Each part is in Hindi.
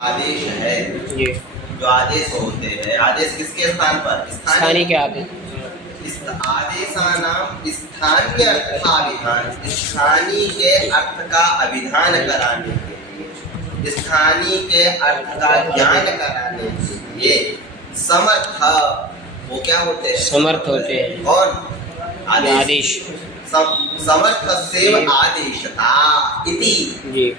आदेश है ये जो आदेश होते हैं, आदेश किसके स्थान पर? स्थानीय के आदेश। आदेशानाम स्थानीय अर्थाभिधान, स्थानीय के अर्थ का अभिधान कराने के लिए, स्थानीय के अर्थ का ज्ञान कराने के लिए समर्थ, वो क्या होते हैं? समर्थ होते हैं। कौन? आदेश। समर्थ सेव आदेशता इति, जी।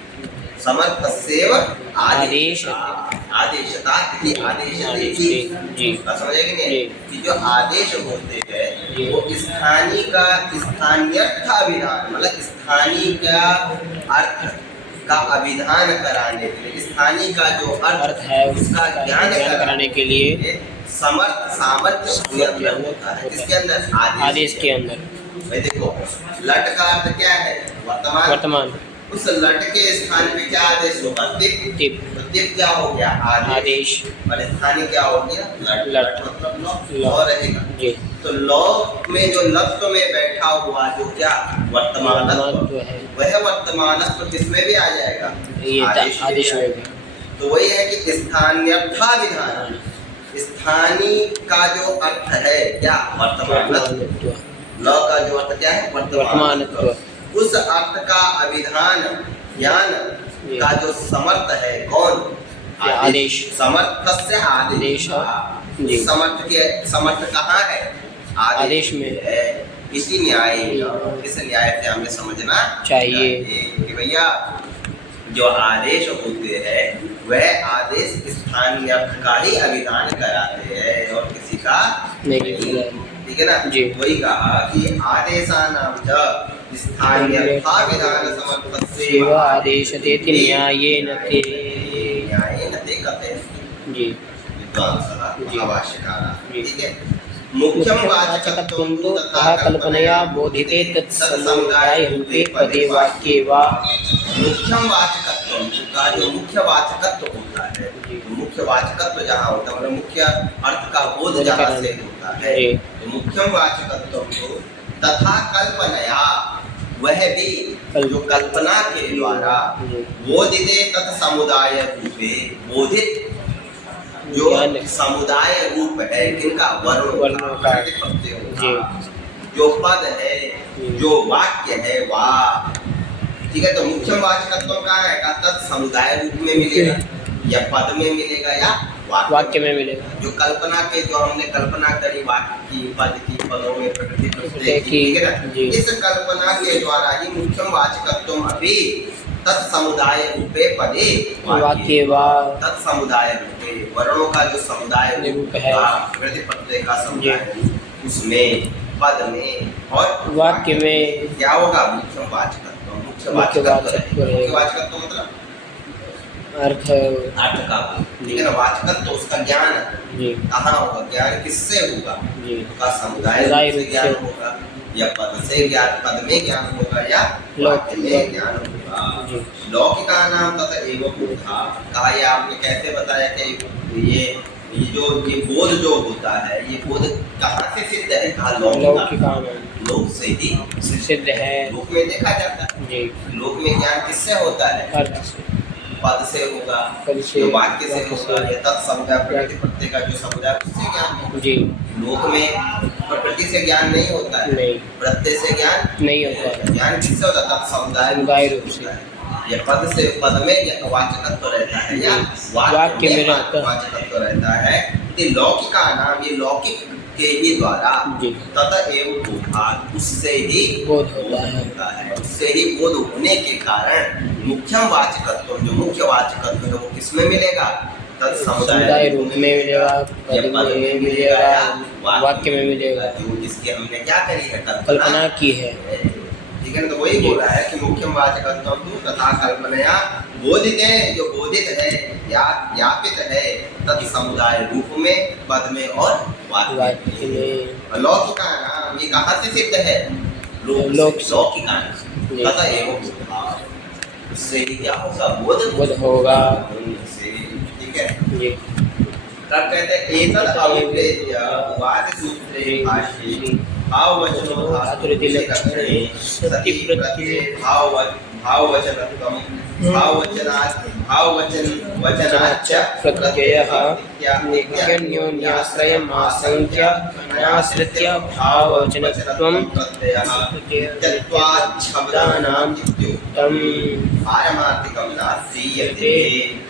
समर्थ सेव आदेश आदेशता इति, आदेश जी समझे कि नहीं? जी। कि जो आदेश होते हैं जी। वो स्थानीय का स्थानीयर्थ अभिधान, मतलब स्थानीय का अर्थ का अभिधान कराने के लिए, स्थानीय का जो अर्थ है उसका ज्ञान कराने के लिए समर्थ सामर्थ्य उसके अंदर होता है। किसके अंदर? आदेश के अंदर। भाई देखो, लट का अर्थ क्या है? वर्तमान। उस लट के स्थान पे क्या आदेश होगा? तिप। तो तिप क्या हो गया? आदेश। और स्थानीय क्या हो गया? लट मतलब लौ रहेगा। जी। तो लौ में जो लफ्ज़ में बैठा हुआ जो क्या वर्तमानत्व है, वह वर्तमानत्व किसमें भी आ जाएगा? आदेश में भी। तो वही है कि स्थानीयर्थाभिधान, स्थानीय का जो अर्थ है क्या? वर्तमानत्व। लौ का जो अर्थ क्या है? वर्तमानत्व। उस अर्थ का अभिधान ज्ञान का जो समर्थ है कौन? आदेश। समर्थ से आदेश। समर्थ कहाँ है? आदेश में है। इसी न्याय, इस न्याय से हमें समझना चाहिए कि भैया जो आदेश होते हैं वह आदेश स्थानीय अर्थ का ही अभिधान कराते हैं और किसी का नहीं। ठीक है ना? वही कहा कि आदेशानाम च स्थानीयर्थाभिधान समर्थस्य आदेशते न्यायेन ते। न्यायेन ते कहते जी। विद्वांसः भाष्यकारः। ठीक है। मुख्यम वाचकत्वं तु तथा कल्पनया बोधिते तत्समुदाय रूपे पदे वाक्ये वा। मुख्यम वाचकत्वं का जो मुख्य वाचकत्व होता है, मुख्य वाचकत्व जहाँ होता है मतलब मुख्य अर्थ का बोध जहाँ से होता है, तो मुख्यम वाचकत्वं तो तथा कल्पनया, वह भी जो कल्पना के द्वारा बोधिते तत्समुदाय रूपे, बोधित जो समुदाय रूप है किनका? वर्णों का, जो पद है, जो वाक्य है वाह। ठीक है। तो मुख्य वाचकत्व कहाँ है? का तत् समुदाय रूप में मिलेगा या पद में मिलेगा या वाक्य में मिलेगा। जो कल्पना के, जो हमने कल्पना करी वाक्य की, पद की, पदों में प्रकृति प्रत्यय की, ठीक है ना? इस कल्पना के द्वारा ही मुख्य वाचकत्व अभी तत्समुदाय रूपे पदे वाक्ये वा। तत्समुदाय रूपे, वर्णों का जो समुदाय रूप है, प्रकृति प्रत्यय का समुदाय उसमें, पद में और वाक्य में क्या होगा? मुख्य वाचकत्व। मुख्य वाचकत्व मतलब अर्थ का, ठीक है ना? वाचकत्व उसका ज्ञान कहाँ होगा? ज्ञान किससे होगा? उसका समुदाय से ज्ञान होगा या पद से ज्ञान, पद में ज्ञान होगा या वाक्य में ज्ञान होगा। लौकिका नाम तथा एवं बुद्धा कहा, ये आपने कैसे बताया कि ये जो ये बोध जो होता है, ये बोध कहाँ से सिद्ध है? कहा लौकिका, लोक से ही सिद्ध है। लोक में देखा जाता है। लोक में ज्ञान किससे होता है? अर्थ से, पद से होगा, जो वाक्य से होगा या तत्समुदाय प्रकृति प्रत्यय का जो समुदाय उससे ज्ञान होगा। लोक में प्रकृति से ज्ञान नहीं होता है, प्रत्यय से ज्ञान नहीं होता है। ज्ञान किससे होता है? तत्समुदाय रूप से या पद से, पद में वाचकत्व रहता है या वाक्य में वाचकत्व रहता है। लौकिका नाम, ये लौकिक के ही द्वारा तथा एवं बोधात्, उससे ही बोध होता है। उससे ही बोध होने के कारण मुख्यम वाचकत्व, जो मुख्य वाचकत्व है वो किसमें मिलेगा? तत्समुदाय रूप में मिलेगा, पद में मिलेगा या वाक्य में मिलेगा, जिसकी हमने क्या करी है? कल्पना की है। ठीक है ना? तो वही बोला है कि मुख्यम वाचकत्व तथा कल्पनया बोधिते, जो बोधित है या ज्ञापित है तत्समुदाय रूप में, पद में और वाक्य में। लौकिका नाम, ये कहाँ से सिद्ध है? लौकिका तथा एवं उससे ही क्या होगा? बोध होगा। ठीक है। तब कहते हैं एतद् अभिप्रेत्य वाद सूत्रे भाष्ये भाववचनो धातुरिति लक्षणे सति प्रत्यये भाववचनत्वं भाववचनात् भाववचनाच्च प्रत्ययः नित्यन्योन्याश्रयमासंख्य अनाश्रित्य भाववचनत्वं शब्दानां तं पारमार्थिकं नास्तीयते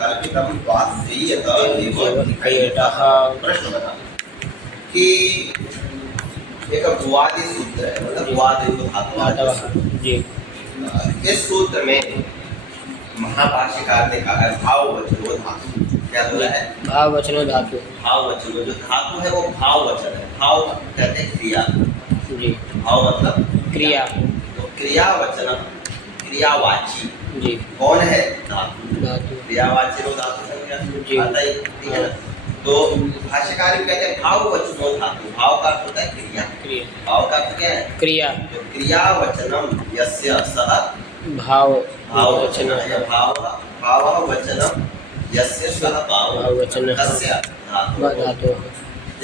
कल्पितं वास्तीयत एव विधेयतः। प्रश्न बता कि एक भुवादि सूत्र है, मतलब भुवादि तो धातु जी। इस सूत्र में महाभाष्यकार ने कहा है भाववचनो धातु। क्या बोला है? भाववचनो धातु। भाववचनो जो धातु है वो भाववचन है। भाव कहते हैं क्रिया जी। भाव मतलब क्रिया। तो क्रियावचन क्रियावाची जी। कौन है? धातु। धातु क्रियावाची नो धातु संज्ञा जी। आता है, ठीक है ना? तो भाष्यकार कहते हैं भाववचनो धातु। भाव का अर्थ होता है क्रिया। क्रिया। भाव का अर्थ क्या है? क्रिया। तो क्रियावचनम यस्य सः भाववचन भाववचनम यस्य सः भाववचनः कस्य धातु। धातु।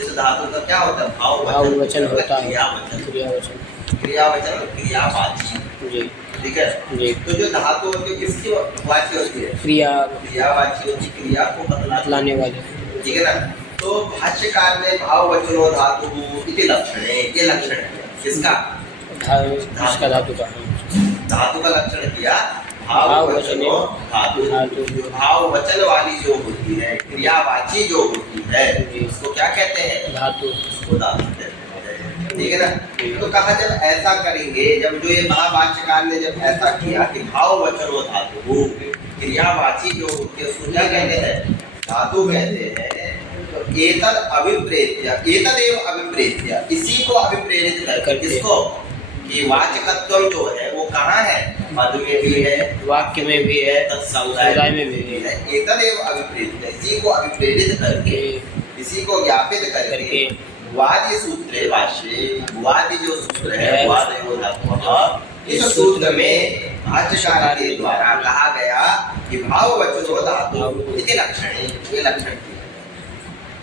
इस धातु का क्या होता है? भाववचन होता है। क्रियावचन। क्रियावचन। क्रियावचन क्रियावाची, जी। ठीक है जी। तो जो धातु होती है किसकी वाची होती है? क्रियावाची होती है, क्रिया को बतलाने वाली, ठीक है ना? तो भाष्यकार ने भाववचनो धातु इति लक्षणे, ये लक्षण है किसका? इसका धातु का धातु का लक्षण किया भाववचनो धातु। जो भाववचन वाली जो होती है क्रियावाची जो होती है उसको क्या कहते हैं? धातु। उसको धातु कहते हैं, ठीक है ना? तो कहा जब ऐसा करेंगे, जब जो ये महाभाष्यकार ने जब ऐसा किया कि भाववचनो धातु क्रियावाची जो होती है उसको क्या कहते हैं? धातु कहते हैं। तो एतद अभिप्रेत्य, एतदेव अभिप्रेत्य, इसी को अभिप्रेरित करके किसको? कि वाचकत्व जो है वो कहाँ है? पद में भी है, वाक्य में भी है, समुदाय में भी है। एतदेव अभिप्रेत्य, इसी को अभिप्रेरित करके, इसी को ज्ञापित करके वादि सूत्रे भाष्ये, वादि जो सूत्र है वादयो धातुः, इस सूत्र में भाष्यकार के द्वारा कहा गया कि भाववचनो धातु इति लक्षणे, ये लक्षण किया।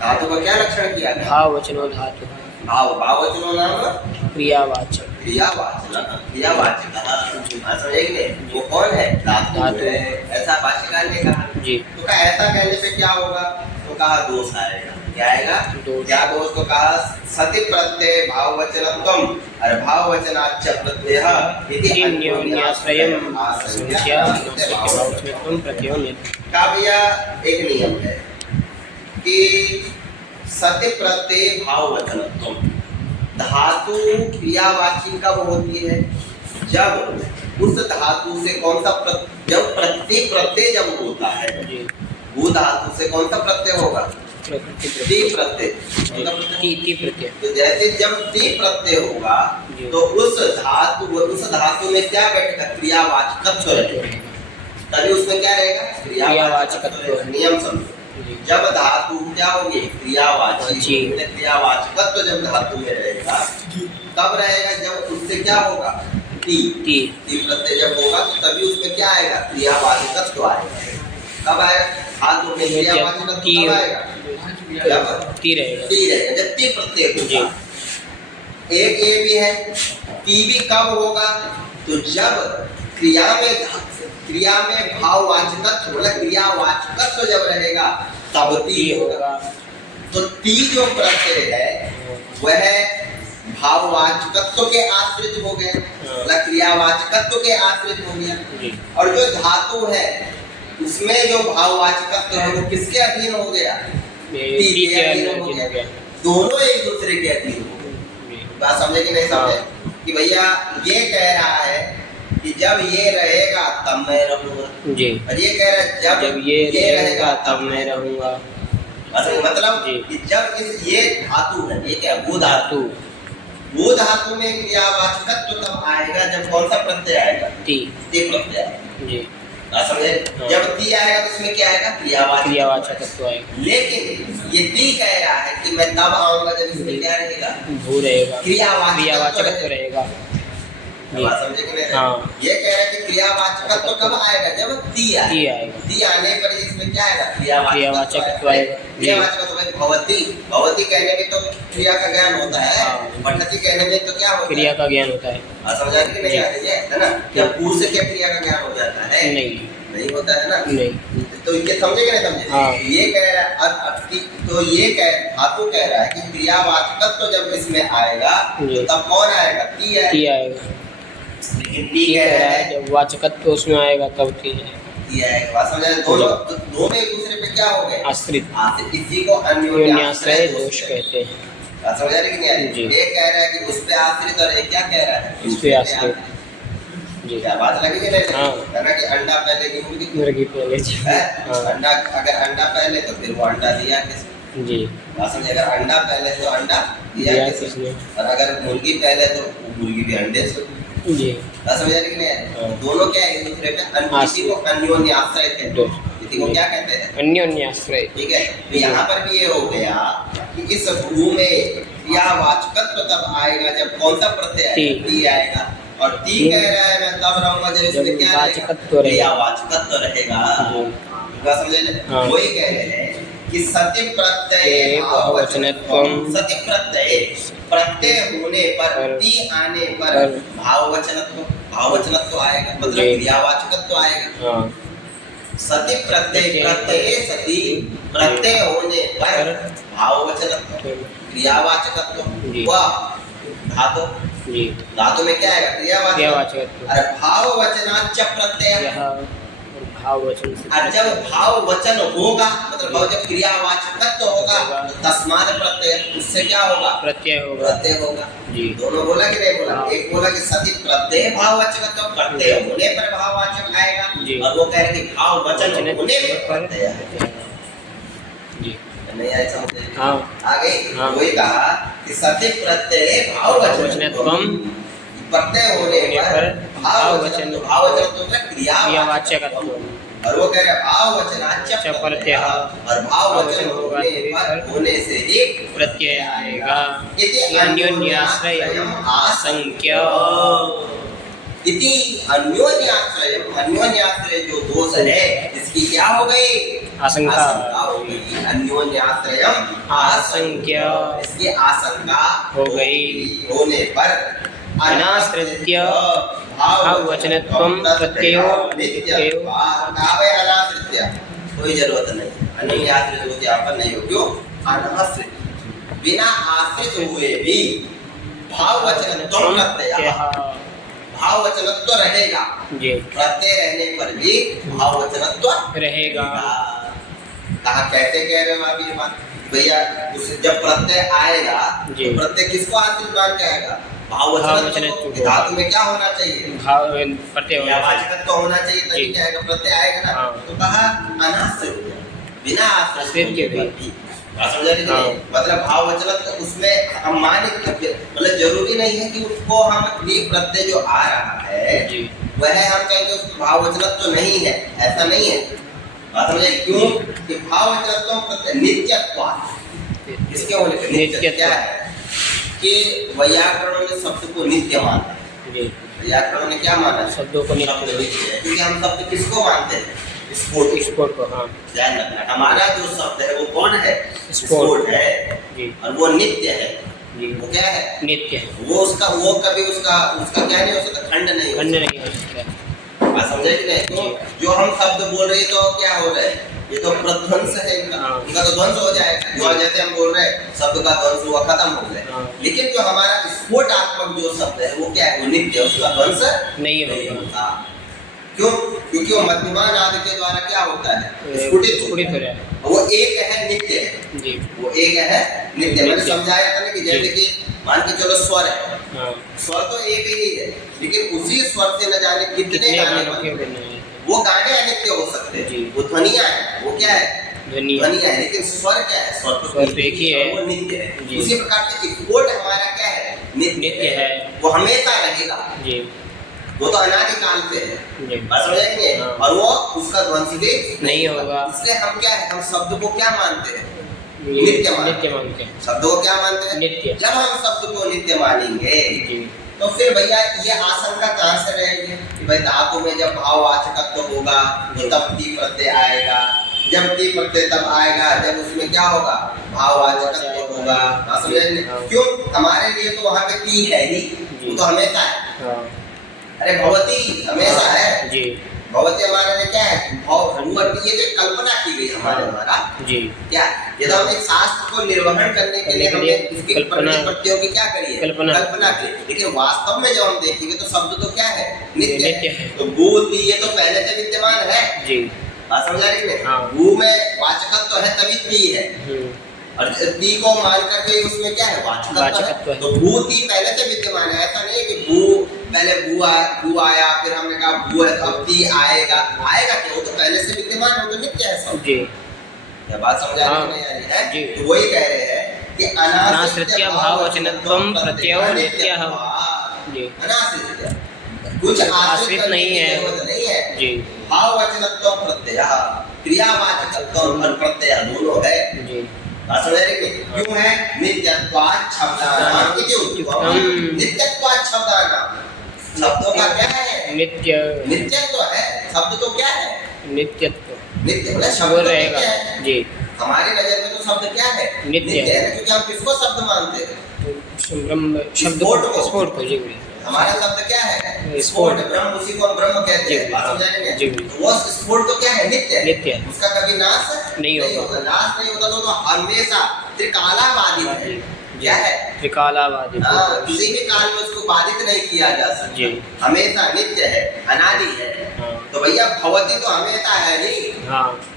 धातु का क्या लक्षण किया गया? भाववचनो धातु। भाववचनो नाम क्रियावाचक। क्रियावाचक समझेंगे वो कौन है? धातु है, ऐसा भाष्यकार ने कहा जी। तो कहा ऐसा कहने से क्या होगा? तो कहा दोष आएगा। क्या आएगा? क्या दोष? तो कहा सति प्रत्यय भाववचनत्वम और भाववचनाच्च प्रत्ययः इति अन्योन्याश्रयम् आसंख्य भाववचनत्वम प्रत्ययो नियत। का भैया एक नियम है कि सति प्रत्यय भाववचनत्वम, धातु क्रियावाची कब होती है? जब उस धातु से कौन सा जब प्रत्यय जब होता है, वो धातु से कौन सा प्रत्यय होगा? ती प्रत्यय। तो जैसे जब ती प्रत्यय होगा तो उस धातु में क्या बैठेगा? क्रियावाचकत्व रहेगा। तभी उसमें क्या रहेगा? क्रियावाचकत्व। नियम समझो, जब धातु क्या होगी? क्रियावाची। क्रियावाचकत्व जब धातु में रहेगा तब रहेगा जब उससे क्या होगा? ती प्रत्यय जब होगा तो तभी उसमें क्या आएगा? क्रियावाचकत्व आएगा। कब आएगा? धातु में क्रियावाचकत्व कब आएगा? जब ती रहेगा, जब ती प्रत्यय होगा। एक ये भी है, ती भी कब होगा? तो जब क्रिया में भाववाचकत्व मतलब क्रियावाचकत्व जब रहेगा तब ती होगा। तो ती जो प्रत्यय है वह भाववाचकत्व के आश्रित हो गया, मतलब क्रियावाचकत्व के आश्रित हो गया। और जो धातु है उसमें जो भाववाचकत्व है वो किसके अधीन हो गया? ती के अधीन हो गया। दोनों एक दूसरे के अधीन हो गए। बात समझे कि नहीं समझे? कि भैया ये कह रहा है कि जब ये रहेगा तब मैं रहूंगा जी, और ये कह रहा है जब ये रहेगा तब मैं रहूंगा। मतलब कि जब ये धातु है, ये क्या? वो धातु में क्रियावाचकत्व तब आएगा जब कौन सा प्रत्यय आएगा? ती प्रत्यय जी। समझे? जब ती आएगा तो उसमें क्या आएगा? क्रियावाचकत्व आएगा। लेकिन ये ती कह रहा है कि मैं तब आऊंगा जब इसमें क्या रहेगा? भू रहेगा, क्रियावाचकत्व रहेगा। समझे कि नहीं? हाँ। ये कह रहा है कि क्रियावाचकत्व कब आएगा? जब ती आएगा। ती आने पर इसमें क्या आएगा? क्रियावाचकत्व आएगा। क्रियावाचकत्व भवती कहने में तो क्रिया का ज्ञान होता है, पठति कहने में तो क्या होता है? क्रिया का ज्ञान होता है। समझा कि नहीं? है ना? क्या पूर्व से क्या क्रिया का ज्ञान हो जाता है? नहीं होता है ना? नहीं। तो ये समझेंगे ना समझे? हाँ। ये कह रहा है तो ये धातु कह रहा है कि क्रियावाचकत्व तो जब इसमें आएगा जी। तो तब कौन आएगा? ती आएगा। ती आएगा। लेकिन ती ये कह कह रहा रहा है है जब वाचकत्व उसमें आएगा तब ती आएगा। ती आएगा। बात समझ आए? दोनों एक दूसरे पे क्या हो गए? आश्रित। इसी को अन्योन्याश्रय दोष कहते हैं। बात समझ आ रही कि नहीं आ रही? जी। एक कह रहा है कि उस पे आश्रित और एक क्या कह रहा है? इस पे आश्रित। जी। क्या बात लगी कि नहीं? हाँ। है ना कि अंडा पहले की मुर्गी मुर्गी पहले जी। है? हाँ। अंडा अगर अंडा पहले तो फिर वो अंडा दिया किसने? जी। बात समझे? अगर अंडा पहले तो अंडा दिया दिया किसने? किसने? और अगर मुर्गी पहले तो मुर्गी भी अंडे से। जी। बात समझ आ रही कि नहीं? हाँ। दोनों क्या है? एक दूसरे पे किसी को अन्योन्याश्रय कहते हैं। किसी को क्या कहते हैं? अन्योन्याश्रय। ठीक है। तो यहाँ पर भी ये हो गया कि इस भू में क्रियावाचकत्व तब आएगा जब कौन सा प्रत्यय आएगा? ती आएगा। और ती कह रहा है मैं तब रहूंगा जब इसमें क्या वाचकत्व रहेगा। क्रियावाचकत्व रहेगा। बात समझे ना? हाँ। वही कह रहे हैं कि सति प्रत्यय भाववचनत्वम्। सति प्रत्यय होने पर ती आने पर भाववचनत्व आएगा, मतलब जी। क्रियावाचकत्व आएगा। हाँ। सति प्रत्यय सति प्रत्यय होने पर भाववचनत्व क्रियावाचकत्व जी। व धातु जी। धातु में क्या आएगा? क्रियावाचकत्व। अरे भाववचनाच्च प्रत्यय। भाववचन से और जब भाववचन होगा मतलब जब क्रियावाचकत्व होगा तो तस्मात् प्रत्यय, उससे क्या होगा? प्रत्यय होगा। प्रत्यय होगा। जी। दोनों बोला कि नहीं बोला? हाँ। एक बोला कि सति प्रत्यय भाववाचकत्व प्रत्यय होने पर भाववाचक आएगा जी। और वो कह रहे कि भाववचन होने पर प्रत्यय आएगा। जी। नहीं आई समझ? हाँ। आगे हाँ। वही कहा कि सति प्रत्यय भाववचनत्वम् प्रत्यय होने पर भाववचन तो क्रियावाचकत्व। और वो कह रहे भाववचनाच्च प्रत्यय और भाववचन होने से ही प्रत्यय आएगा। इति अन्योन्याश्रयम् आशंक्य। इति अन्योन्याश्रय जो दोष है इसकी क्या हो गई? आशंका हो गई। अन्योन्याश्रयम् आशंक्य। इसकी आशंका हो गई। होने पर अनाश्रित्य भाववचनत्वं प्रत्ययो नित्यो। अनाश्रित्य कोई जरूरत नहीं, अन्योन्याश्रित यहाँ पर नहीं हो। क्यों? अनाश्रित बिना आश्रित हुए भी भाववचनत्वं प्रत्यय भाववचनत्व रहेगा। जी। प्रत्यय रहने पर भी भाववचनत्व रहेगा। कहा कैसे कह रहे हो आप ये बात? भैया उसे जब प्रत्यय आएगा जी। तो प्रत्यय किसको आश्रित मान के आएगा? भाववचनत्व। धातु में क्या होना चाहिए? भाव प्रत्यय होना चाहिए। वाचकत्व होना चाहिए तभी क्या आएगा? प्रत्यय आएगा ना। हाँ। तो कहा अनाश्रित बिना आश्रित के भी। समझ रहे हाँ। मतलब भाववचनत्व उसमें हम मान मतलब जरूरी नहीं है कि उसको हम ये प्रत्यय जो आ रहा है जी। वह हम कहेंगे उसको भाववचनत्व नहीं है, ऐसा नहीं है। बात समझे? क्यों? कि भाववचनत्व प्रत्यय नित्यत्व इसके होने पर नित्य क्या है कि व्याकरणों ने शब्द को नित्य माना है। जी। व्याकरणों ने क्या माना? शब्दों को नित्य है। क्योंकि हम शब्द किसको मानते हैं? स्फोट को। हाँ। ध्यान रखना हमारा जो शब्द है वो कौन है? स्फोट है। जी। और वो नित्य है। जी। वो क्या है? नित्य है। वो कभी उसका क्या नहीं हो सकता? खंड नहीं हो सकता। बात समझे कि नहीं? तो जो हम शब्द बोल रहे हैं तो क्या हो रहा है? ये तो प्रध्वंस है इनका। हाँ। इनका तो ध्वंस हो जाएगा। जो जैसे हम बोल रहे हैं शब्द का ध्वंस हुआ, खत्म हो गया। हाँ। लेकिन जो हमारा स्फोटात्मक जो शब्द है वो क्या है? वो नित्य है, उसका ध्वंस नहीं होता। क्यों? क्योंकि वो मध्यमान आदि के द्वारा क्या होता है? स्फुटित हो रहा है। वो एक है, नित्य है। जी। वो एक है, नित्य। मैंने समझाया था ना कि जैसे कि मान के चलो स्वर है। हाँ। स्वर तो एक ही है, लेकिन उसी स्वर से न जाने कितने गाने बनते हैं। वो गाने अनित्य हो सकते हैं। वो ध्वनियाँ है, वो क्या है? ध्वनियाँ है। लेकिन स्वर क्या है? स्वर तो एक ही है, वो नित्य है। उसी प्रकार से स्फोट हमारा क्या है? नित्य है। वो हमेशा रहेगा। जी। वो तो अनादिकाल से है। बात समझ आएंगे? और वो उसका ध्वंस भी नहीं होगा। इसलिए हम क्या है? हम शब्द को क्या मानते हैं? नित्य मानते हैं। शब्द को क्या मानते हैं? नित्य। जब हम शब्द को नित्य मानेंगे तो फिर भैया ये आशंका कहाँ से रहेगी कि भाई धातु में जब भाववाचकत्व होगा तो तब ती प्रत्यय आएगा। जब ती प्रत्यय तब आएगा जब उसमें क्या होगा? भाववाचकत्व होगा। बात समझ आएंगे? क्यों? हमारे लिए तो वहाँ पे ती है ही, वो तो हमेशा है। अरे भगवती हमेशा है। जी। भवती हमारे लिए क्या है? ये जो कल्पना की गई हमारे द्वारा जी क्या, यदि हम एक शास्त्र को निर्वहन करने के लिए हमने इसकी प्रतियों की क्या करी है? कल्पना की। लेकिन वास्तव में जब हम देखेंगे तो शब्द तो क्या है? नित्य है। तो भूति ये तो पहले से विद्यमान है जी, बात समझ आ रही है? भू में वाचकत्व है तभी ती है, और ती को मान करके उसमें क्या है? वाचकत्व है। तो भूति पहले से विद्यमान है, ऐसा नहीं है कि भू पहले भू आया फिर हमने कहा भू है तो अब ती आएगा क्यों? तो पहले से विद्यमान है, तो नित्य है सब जी। क्या बात समझ आ रही है? जी। तो वही कह रहे हैं कि अनाश्रित्य भाववचनत्वं प्रत्ययो नित्यः जी। अनाश्रित्य कुछ आश्रित नहीं है जी। भाववचनत्वं प्रत्ययः क्रियावाचकत्व और प्रत्यय दोनों है जी। बात समझ रहे हैं? क्यों है? नित्यत्वात् शब्दानां इति उक्तम्। नित्यत्वात् शब्दानां, शब्दों का क्या है? नित्यत्व है। शब्द तो क्या है? नित्य मतलब शब्द रहेगा जी। हमारी नजर में तो शब्द क्या है? नित्य है, क्योंकि हम किसको शब्द मानते हैं? स्फोट को जी। हमारा शब्द क्या है? स्फोट। ब्रह्म, उसी को हम ब्रह्म कहते हैं। बात समझाएंगे? वो स्फोट तो क्या है? नित्य है। उसका कभी नाश नहीं होगा। नाश नहीं होता तो हमेशा त्रिकालावादी है। क्या है? त्रिकालावादी। किसी भी काल में उसको बाधित नहीं किया जा सकता, हमेशा नित्य है, अनादि है। तो भैया भवती तो हमेशा है नहीं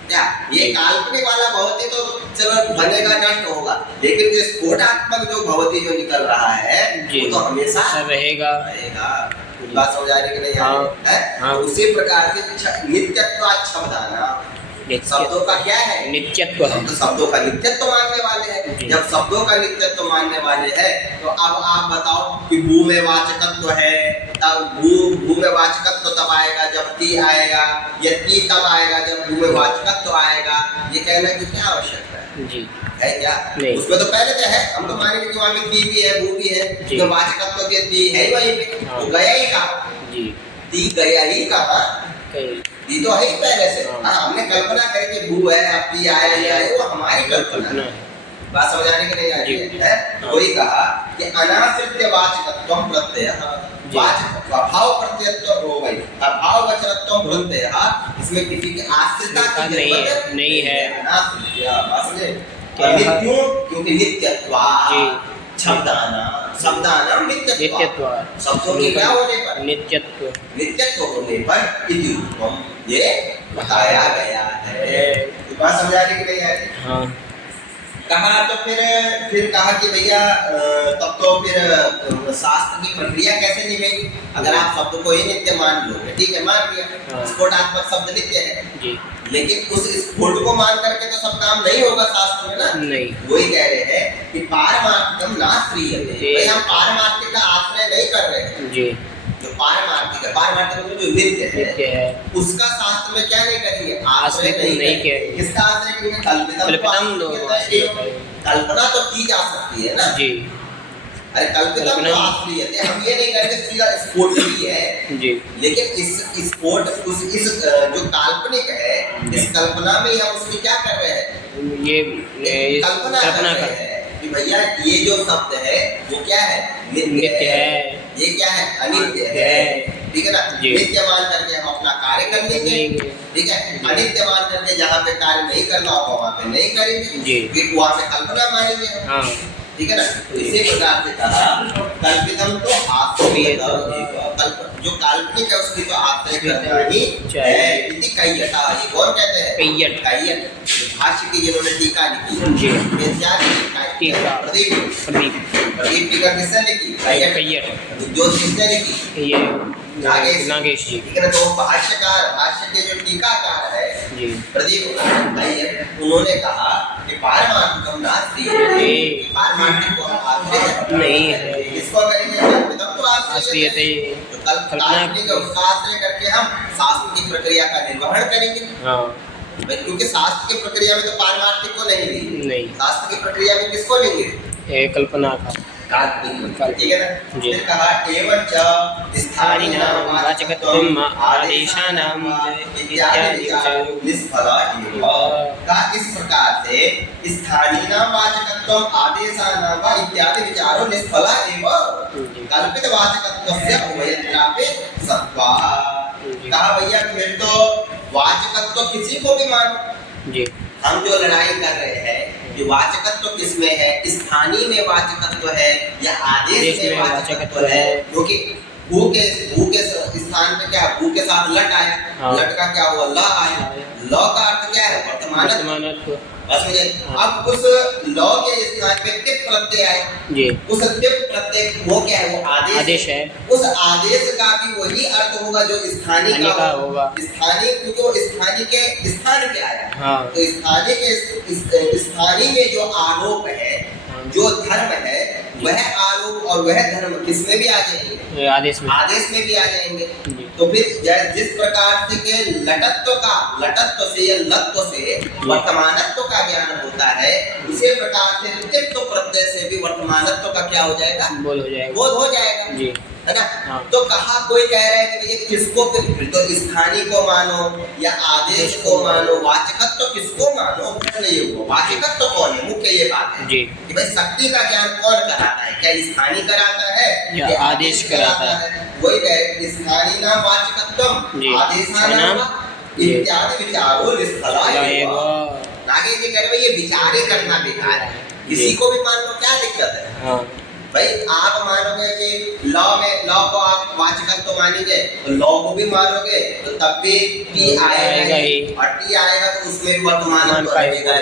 क्या? ये काल्पनिक वाला भवती तो चलो बनेगा, नष्ट होगा, लेकिन जो स्फोटात्मक जो भवती जो निकल रहा है वो तो हमेशा रहेगा। बात समझ आ रही कि नहीं? उसी प्रकार से नित्यत्वात् शब्दानां, शब्दों का क्या है? नित्यत्व है। तो शब्दों का नित्यत्व मानने वाले हैं। जब शब्दों का नित्यत्व मानने वाले हैं तो अब आप बताओ कि भू में वाचकत्व है, तब भू में वाचकत्व तब आएगा जब ती आएगा, या ती तब आएगा जब भू में वाचकत्व आएगा। ये कहना की क्या आवश्यकता है जी? है क्या? उसमें तो पहले से है। हम तो मानेंगे कि वहाँ में ती भी है, भू भी है, तो वाचकत्व के ती है वहीं पे, तो गया ही कहाँ? ती गया ही कहाँ? ये तो है ही पहले से। हमने कल्पना करी कि भू है, अब ती आया, ये आया, वो हमारी कल्पना है। बात समझ आने की नहीं आ रही है? वही कहा कि अनाश्रित्य वाचकत्वं प्रत्ययः, वाचक भाव प्रत्ययत्व हो गई, भाव वचनत्वं प्रत्ययः, इसमें किसी की आश्रितता की जरूरत नहीं है। अनाश्रित्य बात समझे? क्यों? क्योंकि नित्यत्वात् शब्दानां नित्यत्व, शब्दों के क्या होने पर? नित्यत्व होने पर इति उत्तम ये बताया गया है। बात समझ आ रही कि नहीं आ रही? हाँ। कहा तो फिर कहा कि भैया तब तो फिर शास्त्र की प्रक्रिया कैसे निभेगी? अगर आप शब्द को ही नित्य मान लोगे, ठीक है, मान लिया स्फोटात्मक शब्द नित्य है जी, लेकिन उस स्फोट को मान करके तो सब काम नहीं होगा शास्त्र में ना। नहीं, वही कह रहे हैं कि पारमार्थिकम नास्त्रीयते, हम पारमार्थिक का आश्रय नहीं कर रहे हैं जी। जो पारमार्थिक है, पारमार्थिक मतलब जो नित्य है उसका शास्त्र में क्या नहीं करेंगे? आश्रय नहीं करेंगे। किसका आश्रय करेंगे? कल्पना तो की जा सकती है ना जी। अरे कल्पना तो आश्रय है, हम ये नहीं करेंगे सीधा स्फोट ही है जी, लेकिन इस स्फोट इस जो काल्पनिक है, इस कल्पना में हम उसकी क्या कर रहे हैं? ये कल्पना कर रहे हैं कि भैया ये जो शब्द है वो क्या है? नित्य है। ये क्या है? अनित्य है। ठीक है ना? नित्य मान करके हम अपना कार्य कर लेंगे, ठीक है। अनित्य मान करके जहाँ पे कार्य नहीं करना होगा वहाँ पे नहीं करेंगे, फिर वहाँ पे कल्पना मानेंगे, ठीक है ना? तो इसी प्रकार से कहा कल्पितम तो आश्रय, जो काल्पनिक है उसकी तो आश्रय करना ही है। इति कैयटा, ये कौन कहते हैं? कैयट भाष्य की जिन्होंने टीका लिखी, प्रदीप टीका किसने लिखी? कैयट। जो किसने लिखी? नागेश जी। तो भाष्यकार, भाष्य के जो टीकाकार है प्रदीप कैयट, उन्होंने कहा कि पारमार्थिकम नास्ति, पारमार्थिक को आश्रय नहीं है, इसको करेंगे कल्पितम तो आश्रयते, तो काल्पनिक उसका आश्रय करके हम शास्त्र की प्रक्रिया का निर्वहन करेंगे। क्योंकि शास्त्र की प्रक्रिया में तो पारमार्थिक को नहीं लेंगे, शास्त्र की प्रक्रिया में किसको लेंगे? कल्पना का, ठीक है ना? फिर कहा एवं च स्थानिनां वाचकत्वम् आदेशानां इत्यादि विचारो निष्फला एव। का इस प्रकार से स्थानिनां वाचकत्वम् आदेशानां वा इत्यादि विचारो निष्फला एव, कल्पित वाचकत्वस्य उभयत्रापि सत्त्वा। कहा भैया फिर तो वाचकत्व तो किसी को भी मानो जी। हम जो लड़ाई कर रहे हैं कि वाचकत्व तो किसमें है, स्थानीय में वाचकत्व है या आदेश में वाचकत्व है, क्योंकि भू के स्थान पे क्या भू के साथ लट आया, लट का क्या हुआ ल आया, ल का अर्थ क्या है वर्तमान। बस मुझे अब उस ल के स्थान पे टिप प्रत्यय आए, उस टिप प्रत्यय वो क्या है, वो आदेश है। उस आदेश का भी वही अर्थ होगा जो स्थानीय का होगा। स्थानीय क्योंकि स्थानीय के स्थान पे आया, तो स्थानीय में जो आरोप है, जो धर्म है, वह आरोप और वह धर्म किसमें भी आ जाएंगे, आदेश में भी आ जाएंगे। तो फिर जिस प्रकार से के लटत्व से या लत्व से वर्तमानत्व का ज्ञान होता है, उसी प्रकार से नित्यत्व प्रत्यय से भी वर्तमानत्व का क्या हो जाएगा, बोध हो जाएगा जी, है ना। तो कहा कोई कह रहा है कि भैया किसको, फिर तो स्थानीय को मानो या आदेश को मानो, वाचकत्व तो किसको मानो, नहीं हुआ वाचकत्व तो कौन है, मुख्य ये बात है कि भाई शक्ति का ज्ञान कौन कराता है, क्या स्थानीय कराता है या आदेश कराता है। वही कह स्थानीय नाम वाचकत्व आदेशानाम इत्यादि विचारों आगे ये कह रहे ये विचारे करना बेकार है, किसी को भी मान लो क्या दिक्कत है। भाई आप मानोगे कि लॉ को आप वाचकत्व तो मानेंगे, तो लॉ को भी मानोगे तो तब भी टी आएगा ही, और टी आएगा तो उसमें वर्तमान तो रहेगा।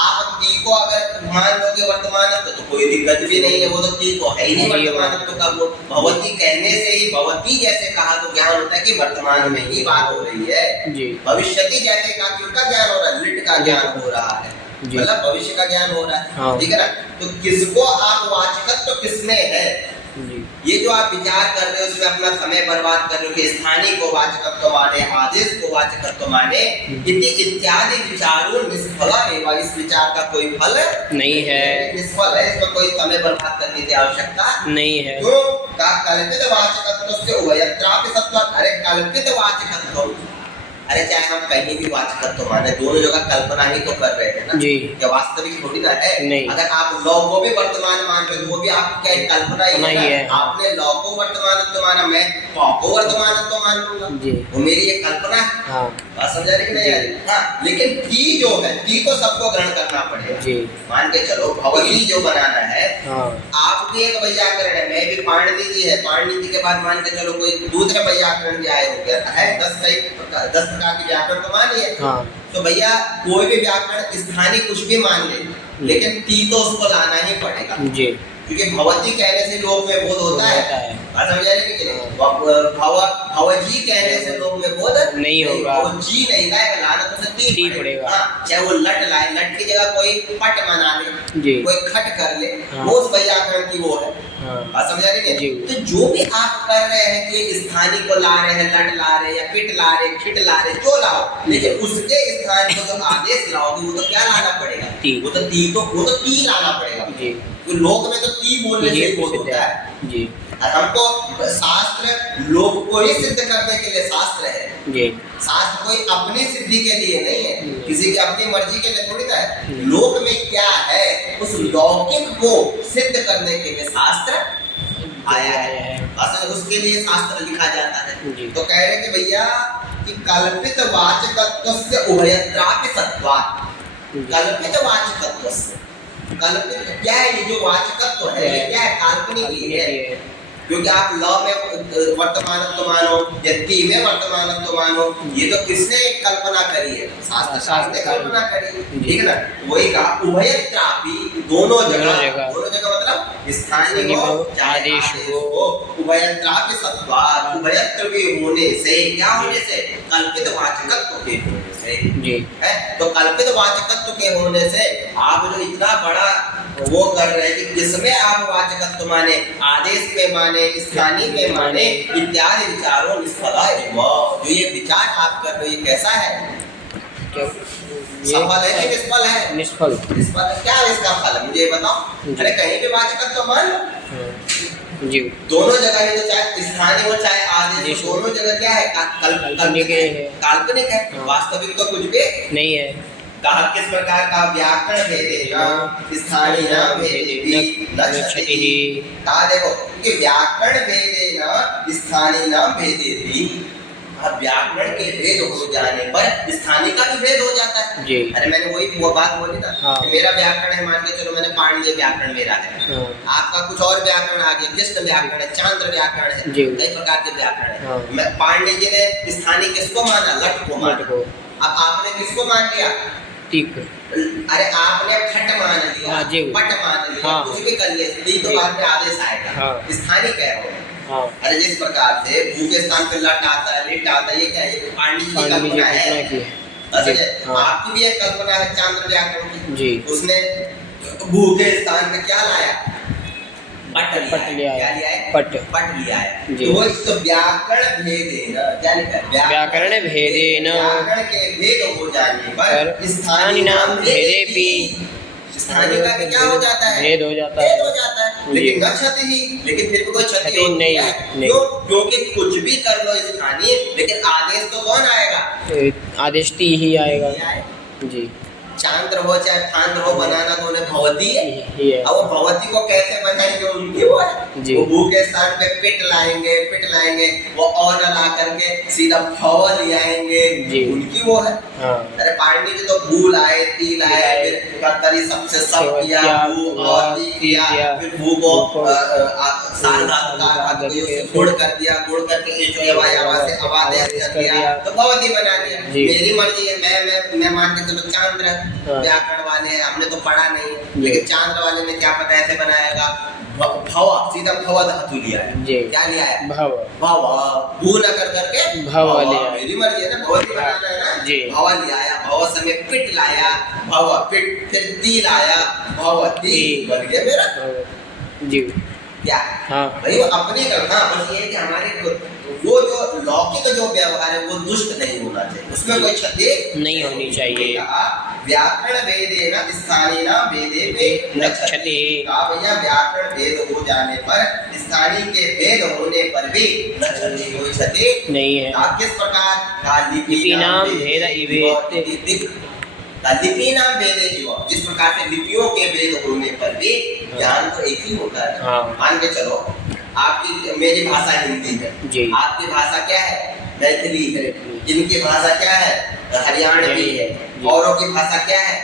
आप टी को अगर मान लोगे वर्तमान तो कोई दिक्कत भी नहीं है, वो तो टी तो है ही नहीं वर्तमान तो का। वो भगवती कहने से ही भगवती जैसे कहा तो ज्ञान होता है कि वर्तमान में ही बात हो रही है। भविष्यति जैसे कहा किसका ज्ञान हो रहा है, लिट का ज्ञान हो रहा है, मतलब भविष्य का ज्ञान हो रहा है, ठीक है ना। तो किसको आप वाचकत्व तो किसमें है, ये जो आप विचार कर रहे हो उसमें अपना समय बर्बाद कर रहे हो कि स्थानीय को वाचकत्व माने, आदेश को वाचकत्व माने, इत्यादि विचारों निष्फला एवं इस विचार का कोई फल नहीं है, निष्फल है, इसमें कोई समय बर्बाद करने की आवश्यकता नहीं है। तो कल्पित वाचकत्व से उभयत्रापि सत्व, अरे कल्पित वाचकत्व, अरे चाहे हम कहीं भी वाचकत्व तो माने, दोनों जगह कल्पना ही तो कर रहे हैं ना जी, क्या वास्तविक थोड़ी ना है। नहीं। अगर आप लॉ को भी वर्तमान मान रहे हो, वो भी आपकी क्या कल्पना ही है। आपने लॉ को वर्तमान तो माना, मैं पॉ को वर्तमान तो मान लूंगा, वो मेरी एक कल्पना है। बात समझ रहे कि नहीं आ रही। हाँ, लेकिन टी जो है, टी को सबको ग्रहण करना पड़ेगा जी। मान के चलो भगवती जो बनाना है, आप भी एक व्याकरण है, मैं भी पाणिनि जी है, पाणिनि जी के बाद मान के चलो कोई दूसरे व्याकरण भी आए हो गया है, 10 प्रकार के व्याकरण तो मान लिया। तो भैया कोई भी व्याकरण स्थानीय कुछ भी मान ले, लेकिन टी तो उसको लाना ही पड़ेगा जी, क्योंकि भगवती कहने से लोक में बोध होता है। समझ रहे कि नहीं, भवजी कहने से लोक में बोध नहीं होगा, वो जी नहीं लाएगा, लाना तो उसे टी पड़ेगा। चाहे वो लट लाए, लट की जगह कोई पट बना ले, कोई खट कर ले, वो उस व्याकरण की वो है। बात समझ रहे हैं। तो जो भी आप कर रहे हैं कि स्थानीय को ला रहे हैं, लट ला रहे या पिट ला रहे, खिट ला रहे, जो लाओ, लेकिन उसके स्थान को जो आदेश लाओगे वो तो क्या लाना पड़ेगा, वो तो टी लाना पड़ेगा जी। तो लोक में तो टी बोलने से बोध होता है जी। और हमको शास्त्र लोक को ही सिद्ध करने के लिए शास्त्र है जी। शास्त्र कोई अपनी सिद्धि के लिए नहीं है, किसी की अपनी मर्जी के लिए थोड़ी ना है। लोक में क्या है, उस लौकिक को सिद्ध करने के लिए शास्त्र आया है, उसके लिए शास्त्र लिखा जाता है। तो कह रहे कि भैया कि कल्पित वाचकत्व से उभयत्रापि सत्वात्, कल्पित वाचकत्व से, कल्पित क्या है, ये जो वाचकत्व है ये क्या है, काल्पनिक ही है। क्योंकि आप लॉ में वर्तमानत्व मानो या टी में वर्तमानत्व मानो, ये तो किसने कल्पना करी है, शास्त्र ने कल्पना करी है, ठीक है ना। वही कहा उभयत्रापि, दोनों जगह मतलब स्थानीय हो आदेश हो, उभयत्रापि सत्वात्, उभयत्र भी होने से, क्या होने से, कल्पित वाचकत्व के होने से जी है। तो कल्पित वाचकत्व के होने से आप जो इतना बड़ा वो कर रहे हैं कि किसमें आप वाचकत्व माने, आदेश में माने, स्थानीय में माने, इत्यादि विचारों निष्फला एवं, जो ये विचार आप कर रहे हो ये कैसा है, सफल है कि निष्फल है, निष्फल क्या है इसका फल, मुझे बताओ। अरे कहीं भी वाचकत्व मान लो जी, दोनों जगह ही तो चाहे स्थानीय हो चाहे आदेश, दोनों जगह क्या है, काल्पनिक है, वास्तविक तो कुछ भी नहीं है। कहा किस प्रकार का व्याकरण भेदेगा, स्थानीय नाम भेदेगी लक्षति। कहा देखो कि व्याकरण भेदेना स्थानीय नाम भेदेगी, अब व्याकरण के भेद हो जाने पर स्थानीय का भी भेद हो जाता है जी। अरे मैंने वही वो बात बोली ना हाँ। कि मेरा व्याकरण है, मान के चलो मैंने पाणिनीय व्याकरण मेरा है, हाँ। आपका कुछ और व्याकरण आ गया, कृष्ण व्याकरण है, चांद्र व्याकरण है, जी। कई प्रकार के व्याकरण है। हाँ। मैं पाणिनीय जी ने स्थानीय किसको माना? लट को माना। अब आपने किसको मान लिया? ठीक। अरे आपने खट मान लिया, हाँ जी। पट मान लिया, हाँ। कुछ भी कर लिया, ती तो जी। बाद में आदेश आएगा। हाँ। स्थानीय कह रहे हो। हाँ। अरे जिस प्रकार से भू के स्थान पे लट आता है, लिट आता है, ये क्या है? पाणिनीय की कल्पना है। की अच्छा, आपकी भी एक कल्पना है चांद्र व्याकरण की जी। उसने भू के स्थान पे क्या लाया? पट लिया है। क्या लिया है? पट लिया है। जी। तो वो तो व्याकरण भेदेन, क्या लिखा है? व्याकरण भेदेन व्याकरण के भेद हो जाने पर स्थानीय नाम भेदे भी स्थानीय का भी क्या हो जाता है? भेद हो जाता भेद है। हो जाता है। लेकिन न क्षति ही, लेकिन फिर भी कोई क्षति क्षति होती नहीं, है। नहीं। क्यों? क्योंकि कुछ भी कर लो स्थानीय, लेकिन आदेश तो कौन आएगा? आदेश टी ही आएगा ये आएगा। जी। चांद्र हो चाहे फांद्र हो, बनाना तो उन्हें भवती है। ही है। अब वो भवती को कैसे बनाएंगे? उनकी वो है। जी। वो भू के स्थान पे पिट लाएंगे, वो और ला करके सीधा भव ले आएंगे, जी। उनकी वो है। हाँ। अरे पाणिनि जी तो भू लाए, ती लाए, फिर कर्तरी सबसे सब किया, भू और ती किया, फिर भू को सार्वधातुक का आदेश से गुण कर दिया, गुण करके एचो एवा से अवादेश कर दिया, तो भवती बना दिया। मेरी मर्जी है, मैं मान के चलो चांद्र व्याकरण वाले हैं, हमने तो पढ़ा नहीं, लेकिन चांद्र वाले ने क्या पता ऐसे बनाएगा? भव, सीधा भव धातु लिया है। क्या लिया है? भव। भू न कर करके भव लिया। मेरी मर्जी है ना, भवती बनाना है ना। जी। भव लिया, भव समय पिट लाया, भव पिट, फिर ती लाया, भवती बन गया मेरा। जी। क्या? हाँ। भाई वो अपने करना, बस ये है कि हमारे वो जो लौकिक जो व्यवहार है वो दुष्ट नहीं होना चाहिए, उसमें कोई क्षति नहीं होनी चाहिए। व्याकरण भेदेन स्थानीय भेदे पे न क्षति। भैया व्याकरण भेद हो जाने पर स्थानीय के भेद होने पर भी न क्षति, कोई क्षति नहीं है। किस प्रकार? लिपि नाम भेद इवेत। लिपि नाम भेदे इव, जिस प्रकार से लिपियों के भेद होने पर भी ज्ञान तो एक ही होता है। हाँ। मान के चलो आपकी मेरी भाषा हिंदी है जी। आपकी भाषा क्या है? मैथिली है। इनकी भाषा क्या है? हरियाणवी है। औरों की भाषा क्या है?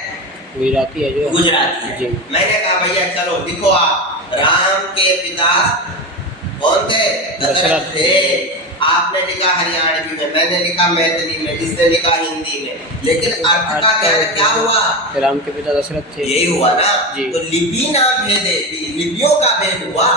गुजराती है जो। गुजराती है। मैंने कहा भैया चलो लिखो आप, राम के पिता कौन थे? दशरथ थे। आपने लिखा हरियाणवी में, मैंने लिखा मैथिली में, इसने लिखा हिंदी में, लेकिन अर्थ का क्या हुआ? राम के पिता दशरथ थे। यही हुआ ना। जी। तो लिपि नाम भेदे, लिपियों का भेद हुआ,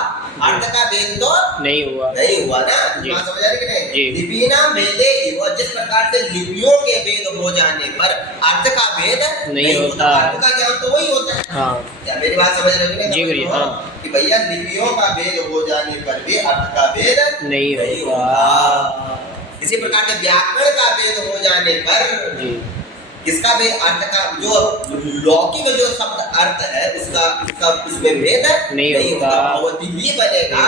अर्थ का भेद तो नहीं हुआ ना। बात समझ रहे कि नहीं? लिपि नाम भेदे, जिस प्रकार से लिपियों के भेद हो जाने पर अर्थ का भेद नहीं होता। अर्थ का ज्ञान तो वही होता है। हाँ। क्या मेरी बात समझ रहे हो? जी भैया। हाँ। कि भैया लिपियों का भेद हो जाने पर भी अर्थ का भेद नहीं होता। इसी प्रकार से व्याकरण का भेद हो जाने पर जी। इसका भी अर्थ का जो लौकिक जो शब्द अर्थ है उसका उसमें भेद नहीं होगा। भवती ही बनेगा।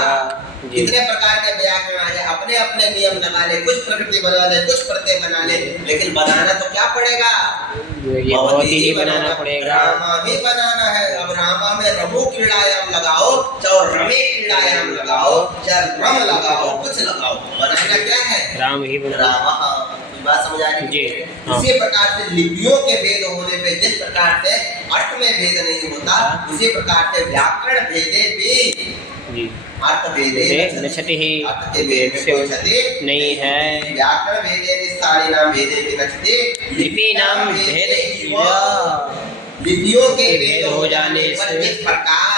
कितने प्रकार के व्याकरण आ जाए, अपने अपने नियम लगा ले, कुछ प्रकृति बना ले, कुछ प्रत्यय बना ले, लेकिन बनाना तो क्या पड़ेगा? भवती ही बनाना पड़ेगा। रामा ही बनाना है। अब रामा में रमो क्रीड़ायाम लगाओ, चाहे रमे क्रीड़ायाम लगाओ, चाहे रम लगाओ, कुछ लगाओ, बनाना क्या है? राम ही बनाना। रामा। बात समझ आ रही है? हाँ। इसी प्रकार से लिपियों के भेद होने पे जिस प्रकार से अर्थ में भेद नहीं होता, उसी प्रकार से व्याकरण भेदे भी अर्थ भेदे न क्षति ही। अर्थ के भेद में कोई क्षति नहीं है। व्याकरण भेदे स्थानीय नाम भेदे भी न क्षति। लिपि नाम भेद लिपियों के भेद हो जाने से पर जिस प्रकार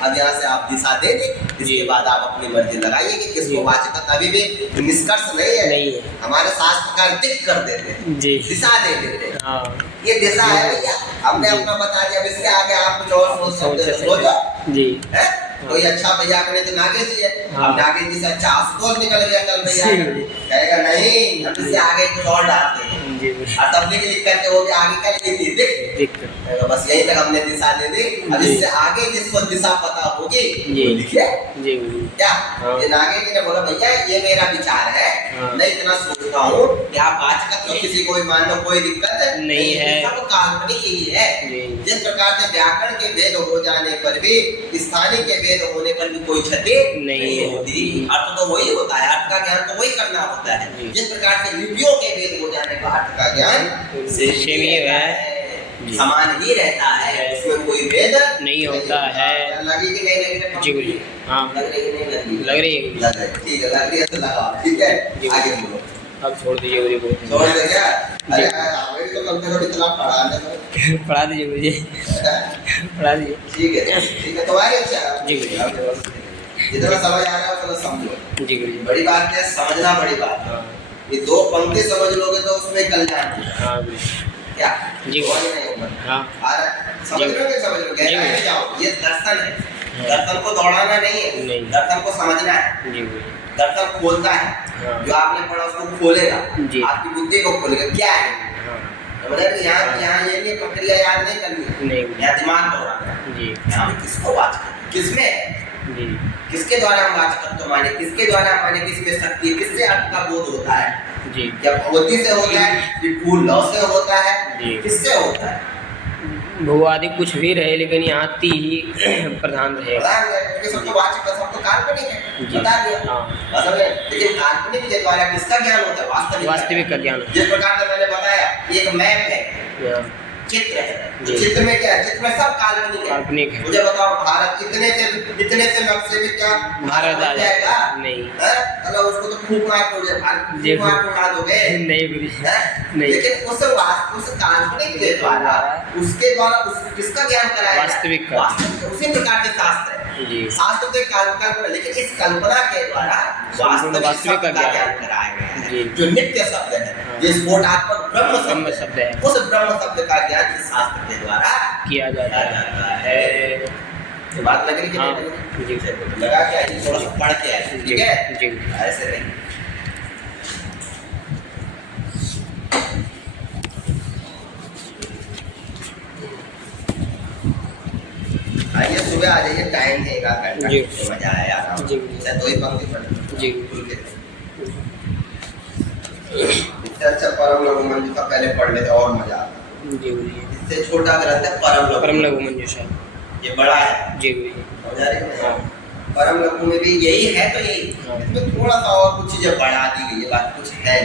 अब यहाँ से आप दिशा दे दें, इसके बाद आप अपनी मर्जी लगाइए कि किसको वाचिकता। अभी भी निष्कर्ष नहीं है। हमारे शास्त्रकार दिख कर देते हैं, दिशा दे देते हैं। हाँ। ये दिशा है भैया, हमने अपना बता दिया। अब इसके आगे आप कुछ और सोचो जी। कोई अच्छा भैया अपने तो नागेश जी है। अब नागेश जी से अच्छा आशुतोष निकल गया कल भैया, कहेगा नहीं हम इससे आगे कुछ और डालते हैं। और तब लिख करके वो भी आगे क्या लिखी दिख। बस यही तक हमने दिशा दे दी। अब इससे आगे जिसको दिशा पता होगी वो लिखिए। क्या ये नागेश जी ने बोला भैया ये मेरा विचार है, मैं इतना सोचता हूँ कि आप आज का तो किसी को भी मान लो कोई दिक्कत नहीं है, सब काल्पनिक ही है। जिस प्रकार से व्याकरण के भेद हो जाने पर भी स्थानीय के भेद होने पर भी कोई क्षति नहीं होती। अर्थ तो वही होता है, अर्थ का ज्ञान तो वही करना होता है। जिस प्रकार से लिपियों के भेद हो जाने पर अर्थ का ज्ञान सेम ही है, समान ही रहता है, उसमें कोई भेद नहीं होता है। लगी कि नहीं लगी? जी गुरुजी, हाँ लग रही है, नहीं लग रही है, ठीक है, लग रही है तो लगाओ, ठीक है, आगे बोलो। अब छोड़ दीजिए गुरुजी को, छोड़ दे क्या? अरे हमें भी तो कम से कम इतना पढ़ाने दो, पढ़ा दीजिए गुरुजी, पढ़ा दीजिए, ठीक है, तुम्हारी अच्छा जी गुरुजी, जितना समझ आ रहा है उतना समझो जी गुरुजी। बड़ी बात है, समझना बड़ी बात है। ये दो पंक्ति समझ लोगे तो उसमें कल्याण है। हाँ क्या जी हाँ, समझ लो कि समझ लो, गहराई में जाओ। ये दर्शन है, दर्शन को दौड़ाना नहीं है, दर्शन को समझना है। दर्शन खोलता है, जो आपने पढ़ा उसको खोलेगा, आपकी बुद्धि को खोलेगा। क्या है यहाँ ये नहीं प्रक्रिया याद नहीं करनी, यहाँ दिमाग दौड़ाना है। यहाँ किसको वाच किसमें है, किसके द्वारा हम वाचकत्व माने, किसके द्वारा माने, किसमें शक्ति, किससे अर्थ का बोध होता है जी। जब भगवती से होता है, फूल लव से होता है, किससे होता है? भगवादी कुछ भी रहे, लेकिन यहाँ ती ही प्रधान रहेगा। सबको वाचक, सबको काल्पनिक है, बता दिया। असल में लेकिन काल्पनिक के द्वारा किसका ज्ञान होता है? वास्तविक का ज्ञान। जिस प्रकार से मैंने बताया, एक मैप है, चित्र है, चित्र में क्या है? चित्र में सब काल्पनिक है। मुझे बताओ, भारत इतने से नक्शे में क्या भारत आ जाएगा? नहीं, मतलब उसको तो फूक मार दोगे, फूक मार उड़ा दोगे नहीं। लेकिन उस काल्पनिक के द्वारा, उसके द्वारा किसका ज्ञान कराया? वास्तविक का। उसी प्रकार के शास्त्र है, शास्त्र तो कल्पना, लेकिन इस कल्पना के द्वारा वास्तविक का ज्ञान कराया गया है, जो नित्य शब्द है, जिस स्फोटात्मक ब्रह्म शब्द है, उस ब्रह्म शब्द का ज्ञान इस शास्त्र के द्वारा किया जाता है। तो बात लग रही है? लगा क्या? थोड़ा सा पढ़ के आए, ठीक है, ऐसे नहीं। आइए सुबह आ जाइए, टाइम है 1 घंटा, मजा आया जी। दो ही पंक्ति पढ़ जी, इससे अच्छा परम लघु मंजूषा पहले पढ़ लेते और मजा आता जी। इससे छोटा ग्रंथ है परम लघु मंजूषा, ये बड़ा है जी। समझ आ रही है? परम लघु में भी यही है, तो यही इसमें थोड़ा सा और कुछ चीजें बढ़ा दी गई है, बात कुछ है